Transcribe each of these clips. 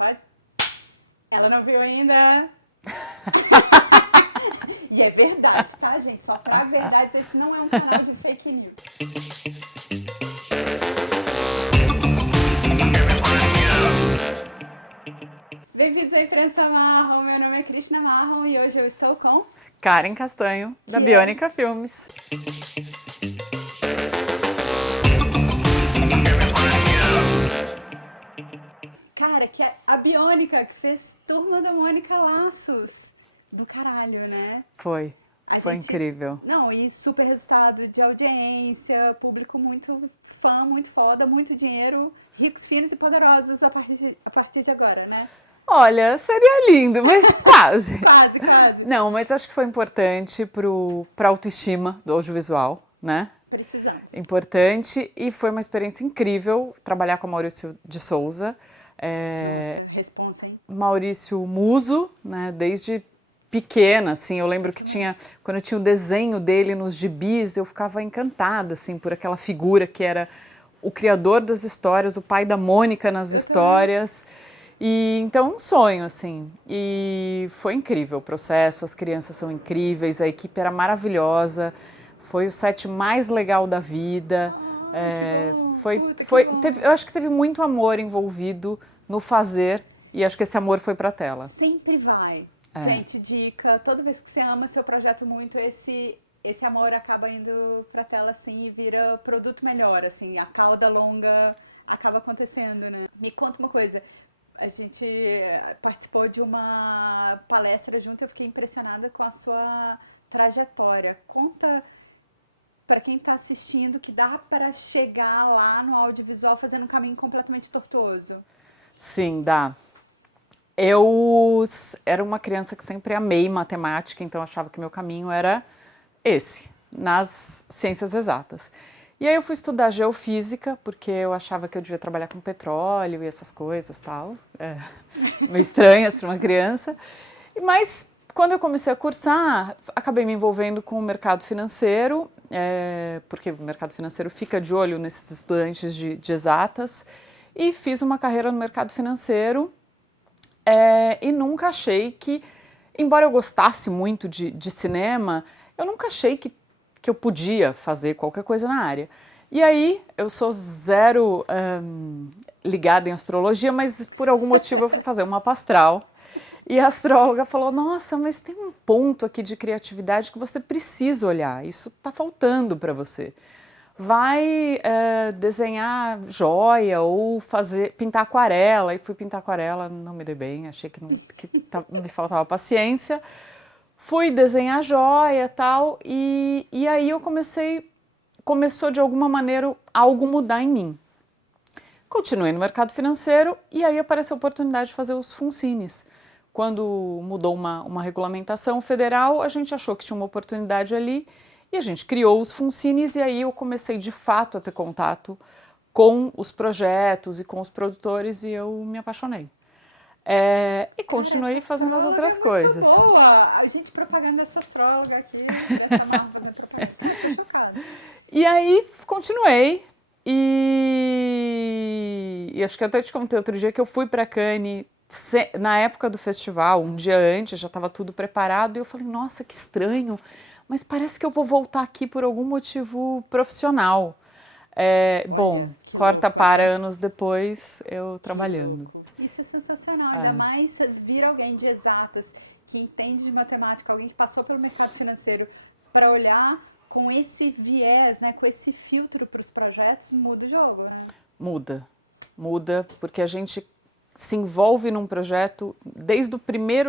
Pode? Ela não viu ainda. E é verdade, tá, gente? Só pra verdade, esse não é um canal de fake news. Bem-vindos à Imprensa Marrom, meu nome é Cristina Marrom e hoje eu estou com... Karen Castanho, da Que Bionica Filmes. Cara, que é a Bionica, que fez Turma da Mônica Laços. Do caralho, né? Foi A gente... incrível. Não, e super resultado de audiência, público muito fã, muito foda, muito dinheiro, ricos, finos e poderosos a partir de agora, né? Olha, seria lindo, mas quase. Quase, quase. Não, mas acho que foi importante para a autoestima do audiovisual, né? Precisamos. Importante, e foi uma experiência incrível trabalhar com o Maurício de Souza. Nossa, responsa, hein? Maurício Muso, né? Desde pequena, assim, eu lembro que quando eu tinha o desenho dele nos gibis, eu ficava encantada, assim, por aquela figura que era o criador das histórias, o pai da Mônica nas histórias. E então um sonho, assim. E foi incrível o processo, as crianças são incríveis, a equipe era maravilhosa, foi o set mais legal da vida. Eu acho que teve muito amor envolvido no fazer, e acho que esse amor foi pra tela. Sempre vai. Gente, dica, toda vez que você ama seu projeto muito, esse amor acaba indo pra tela, assim, e vira produto melhor, assim, a cauda longa acaba acontecendo, né? Me conta uma coisa, a gente participou de uma palestra junto, eu fiquei impressionada com a sua trajetória. Conta pra quem tá assistindo que dá pra chegar lá no audiovisual fazendo um caminho completamente tortuoso. Sim, dá. Eu era uma criança que sempre amei matemática, então achava que meu caminho era esse, nas ciências exatas. E aí eu fui estudar geofísica, porque eu achava que eu devia trabalhar com petróleo e essas coisas, tal. Meio estranho assim, uma criança. Mas quando eu comecei a cursar, acabei me envolvendo com o mercado financeiro, porque o mercado financeiro fica de olho nesses estudantes de exatas, e fiz uma carreira no mercado financeiro. E nunca achei que, embora eu gostasse muito de cinema, eu nunca achei que eu podia fazer qualquer coisa na área. E aí, eu sou zero ligada em astrologia, mas por algum motivo eu fui fazer um mapa astral. E a astróloga falou, nossa, mas tem um ponto aqui de criatividade que você precisa olhar, isso está faltando para você. Vai desenhar joia ou pintar aquarela. E fui pintar aquarela, não me dei bem, achei que me faltava paciência. Fui desenhar joia e tal, e aí começou de alguma maneira algo mudar em mim. Continuei no mercado financeiro e aí apareceu a oportunidade de fazer os Funcines. Quando mudou uma regulamentação federal, a gente achou que tinha uma oportunidade ali e a gente criou os Funcines, e aí eu comecei de fato a ter contato com os projetos e com os produtores, e eu me apaixonei. E continuei fazendo as outras coisas. Muito boa! A gente propaganda essa astróloga aqui, essa marca fazendo propaganda. Tô chocada. E aí continuei, e acho que eu até te contei outro dia que eu fui para Cannes na época do festival, um dia antes, já estava tudo preparado, e eu falei, nossa, que estranho, mas parece que eu vou voltar aqui por algum motivo profissional. Bom, corta louco, para anos depois, eu trabalhando. Isso é sensacional, ainda mais vir alguém de exatas, que entende de matemática, alguém que passou pelo mercado financeiro, para olhar com esse viés, né, com esse filtro para os projetos, muda o jogo. Né? Muda, porque a gente se envolve num projeto, desde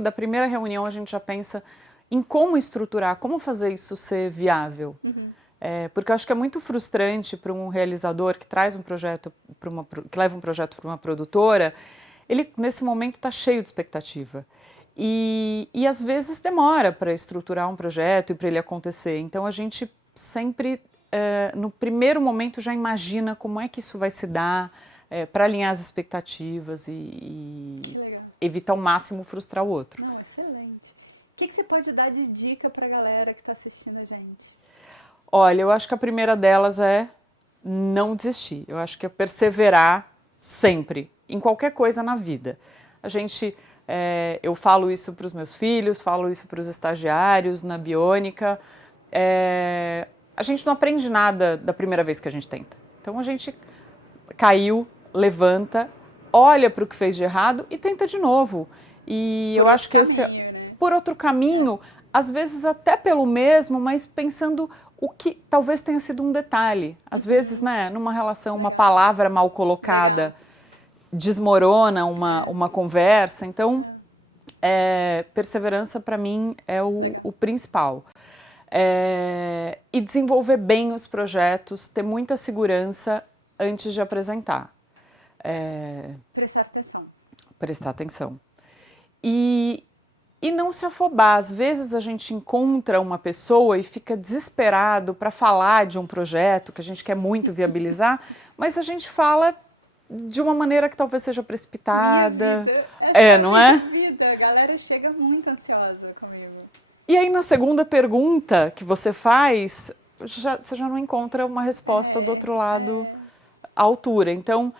da primeira reunião a gente já pensa em como estruturar, como fazer isso ser viável. Porque eu acho que é muito frustrante para um realizador que traz um projeto, que leva um projeto para uma produtora, ele nesse momento está cheio de expectativa. E às vezes demora para estruturar um projeto e para ele acontecer. Então a gente sempre, no primeiro momento, já imagina como é que isso vai se dar, para alinhar as expectativas e evitar ao máximo frustrar o outro. Não, excelente. O que você pode dar de dica para a galera que está assistindo a gente? Olha, eu acho que a primeira delas é não desistir. Eu acho que é perseverar sempre, em qualquer coisa na vida. Eu falo isso para os meus filhos, falo isso para os estagiários na Biônica. A gente não aprende nada da primeira vez que a gente tenta. Então a gente caiu, levanta, olha para o que fez de errado e tenta de novo. E eu acho que esse por outro caminho, às vezes até pelo mesmo, mas pensando o que talvez tenha sido um detalhe. Às vezes, né, numa relação, uma palavra mal colocada desmorona uma conversa. Então, perseverança para mim é o principal. E desenvolver bem os projetos, ter muita segurança antes de apresentar. Prestar atenção. Prestar atenção. E não se afobar. Às vezes a gente encontra uma pessoa e fica desesperado para falar de um projeto que a gente quer muito viabilizar, mas a gente fala de uma maneira que talvez seja precipitada. Minha vida, não é? Vida. A galera chega muito ansiosa comigo. E aí na segunda pergunta que você faz, você já não encontra uma resposta do outro lado à altura. Então,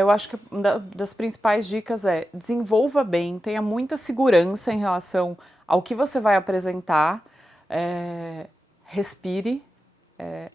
eu acho que uma das principais dicas é desenvolva bem, tenha muita segurança em relação ao que você vai apresentar, respire.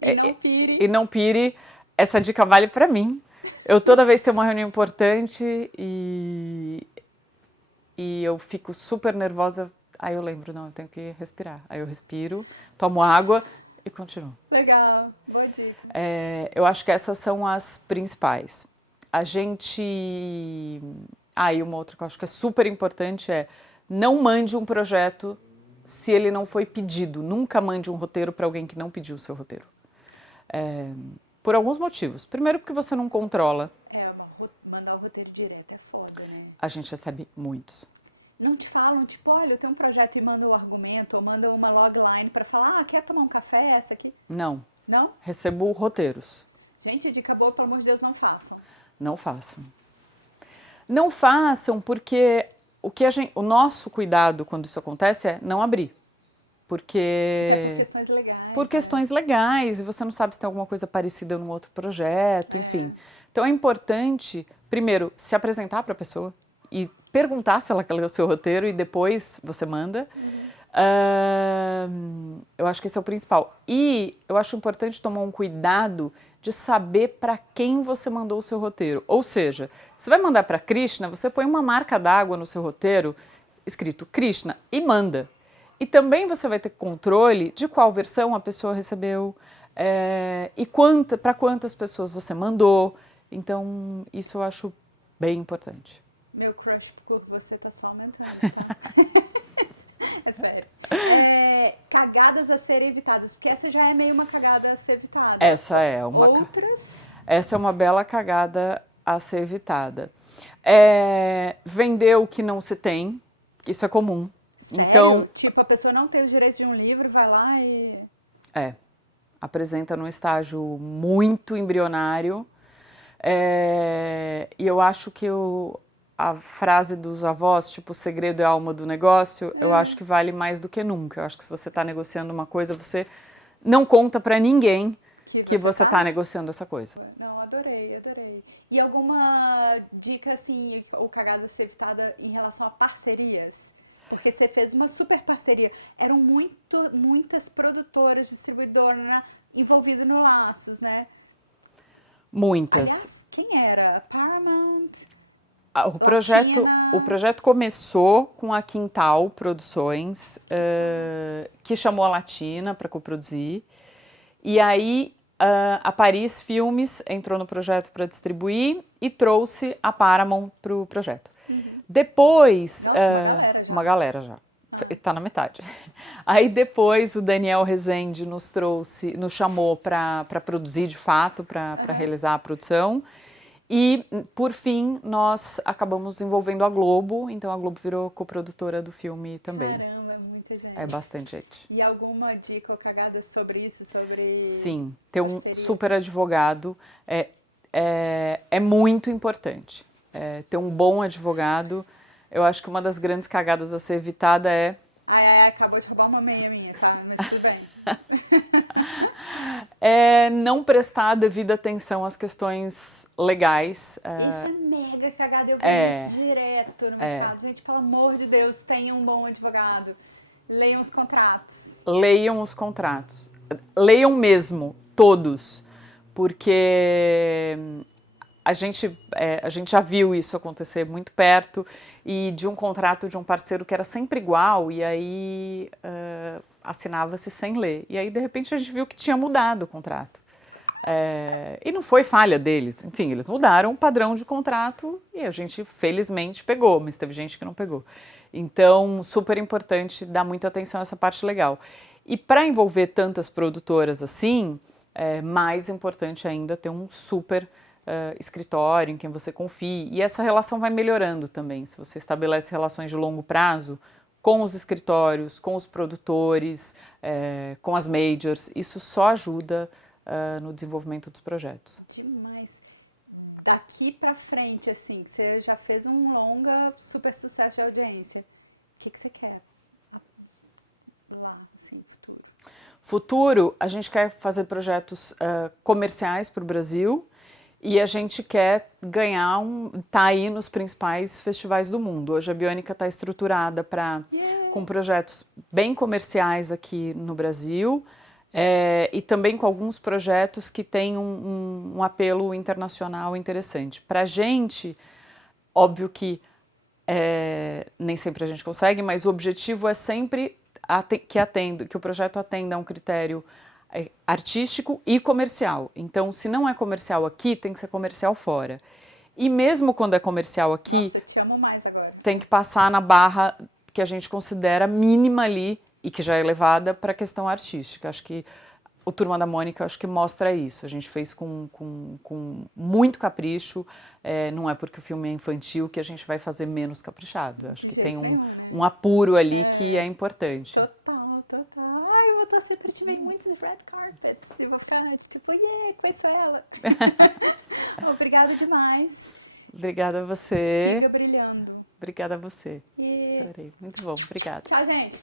E não pire. E não pire. Essa dica vale para mim. Eu toda vez tenho uma reunião importante e eu fico super nervosa, aí eu lembro, não, eu tenho que respirar. Aí eu respiro, tomo água e continuo. Legal, boa dica. Eu acho que essas são as principais. E uma outra que eu acho que é super importante é não mande um projeto se ele não foi pedido. Nunca mande um roteiro para alguém que não pediu o seu roteiro. Por alguns motivos. Primeiro, porque você não controla. Mandar o roteiro direto é foda, né? A gente recebe muitos. Não te falam, tipo, olha, eu tenho um projeto e manda o argumento, ou manda uma logline para falar, quer tomar um café, essa aqui? Não. Não? Recebo roteiros. Gente, dica boa, pelo amor de Deus, não façam. Não façam. Não façam porque o nosso cuidado quando isso acontece é não abrir. Porque é por questões legais. Por questões legais, e você não sabe se tem alguma coisa parecida num outro projeto, enfim. Então é importante, primeiro, se apresentar para a pessoa e perguntar se ela quer ler o seu roteiro e depois você manda. Eu acho que esse é o principal. E eu acho importante tomar um cuidado de saber para quem você mandou o seu roteiro. Ou seja, se vai mandar para Krishna, você põe uma marca d'água no seu roteiro, escrito Krishna, e manda. E também você vai ter controle de qual versão a pessoa recebeu e para quantas pessoas você mandou. Então, isso eu acho bem importante. Meu crush por você tá só aumentando, tá? É sério. Cagadas a serem evitadas, porque essa já é meio uma cagada a ser evitada. Essa é uma bela cagada a ser evitada. Vender o que não se tem, isso é comum. Sério? Então, tipo, a pessoa não tem os direitos de um livro, vai lá e... apresenta num estágio muito embrionário. E eu acho que a frase dos avós, tipo, o segredo é a alma do negócio, eu acho que vale mais do que nunca. Eu acho que se você está negociando uma coisa, você não conta para ninguém que você está negociando essa coisa. Não, adorei. E alguma dica, assim, ou cagada a ser evitada em relação a parcerias? Porque você fez uma super parceria. Eram muitas produtoras, distribuidoras, né, envolvidas no Laços, né? Muitas. Aliás, quem era? Paramount? O projeto começou com a Quintal Produções, que chamou a Latina para coproduzir. E aí a Paris Filmes entrou no projeto para distribuir e trouxe a Paramount para o projeto. Depois, Nossa, uma galera já. Está na metade. Aí depois o Daniel Rezende nos chamou para produzir de fato, para realizar a produção. E, por fim, nós acabamos envolvendo a Globo, então a Globo virou coprodutora do filme também. Caramba, muita gente. É bastante gente. E alguma dica ou cagada sobre isso? Sim, ter um super advogado é muito importante. Ter um bom advogado. Eu acho que uma das grandes cagadas a ser evitada é Ai, acabou de roubar uma meia minha, tá? Mas tudo bem. É não prestar a devida atenção às questões legais. Isso é mega cagada, eu vejo isso direto no mercado. Gente, pelo amor de Deus, tenha um bom advogado. Leiam os contratos. Leiam os contratos. Leiam mesmo, todos. Porque a gente já viu isso acontecer muito perto e de um contrato de um parceiro que era sempre igual e aí assinava-se sem ler. E aí, de repente, a gente viu que tinha mudado o contrato. E não foi falha deles. Enfim, eles mudaram o padrão de contrato e a gente, felizmente, pegou, mas teve gente que não pegou. Então, super importante dar muita atenção a essa parte legal. E para envolver tantas produtoras assim, é mais importante ainda ter um super escritório em quem você confie. E essa relação vai melhorando também. Se você estabelece relações de longo prazo com os escritórios, com os produtores, com as majors, isso só ajuda no desenvolvimento dos projetos. Demais. Daqui pra frente, assim, você já fez um longa super sucesso de audiência. O que você quer lá, assim, futuro? Futuro, a gente quer fazer projetos comerciais para o Brasil e a gente quer ganhar tá aí nos principais festivais do mundo. Hoje a Bionica está estruturada com projetos bem comerciais aqui no Brasil e também com alguns projetos que têm um apelo internacional interessante. Para a gente, óbvio que nem sempre a gente consegue, mas o objetivo é sempre que o projeto atenda a um critério artístico e comercial. Então, se não é comercial aqui, tem que ser comercial fora. E mesmo quando é comercial aqui, Nossa, eu te amo mais agora. Tem que passar na barra que a gente considera mínima ali e que já é elevada para a questão artística. Acho que o Turma da Mônica acho que mostra isso. A gente fez com muito capricho. Não é porque o filme é infantil que a gente vai fazer menos caprichado. Acho que tem um apuro ali que é importante. Total, total. Ai, eu vou torcer pra te ver muitos red carpets. Eu vou ficar tipo, conheço ela. Obrigada demais. Obrigada a você. Siga brilhando. Obrigada a você. Adorei. Muito bom. Obrigada. Tchau, gente.